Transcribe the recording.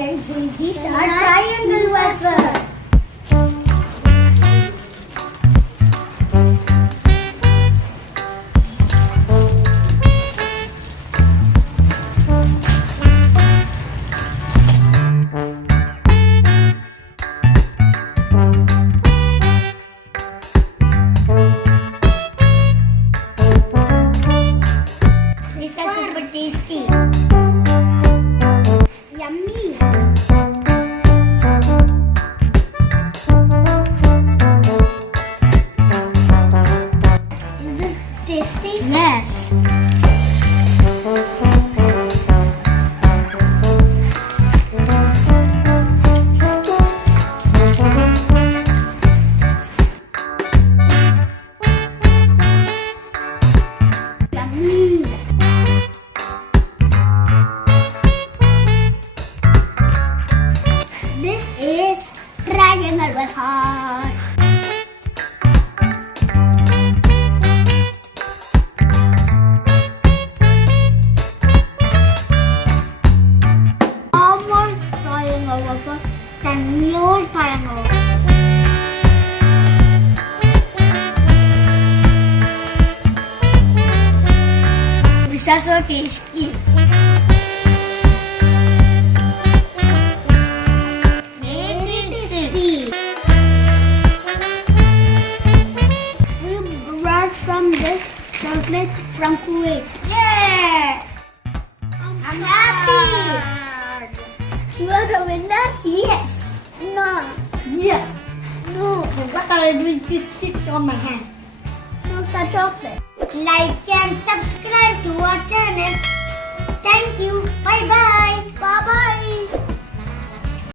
friends, these are triangle wafer. These are super tasty. Yummy. Is this tasty? Yes. Yummy. This is triangle wafer. Almond triangle wafer and mule triangle. These are so tasty. Very tasty. We brought from this chocolate from Kuwait. Yeah! I'm happy. You are the winner? Yes. No. Yes. No. What are you doing these chips on my hand? No, such chocolate. Like and subscribe to our channel. Thank you. Bye bye. Bye bye.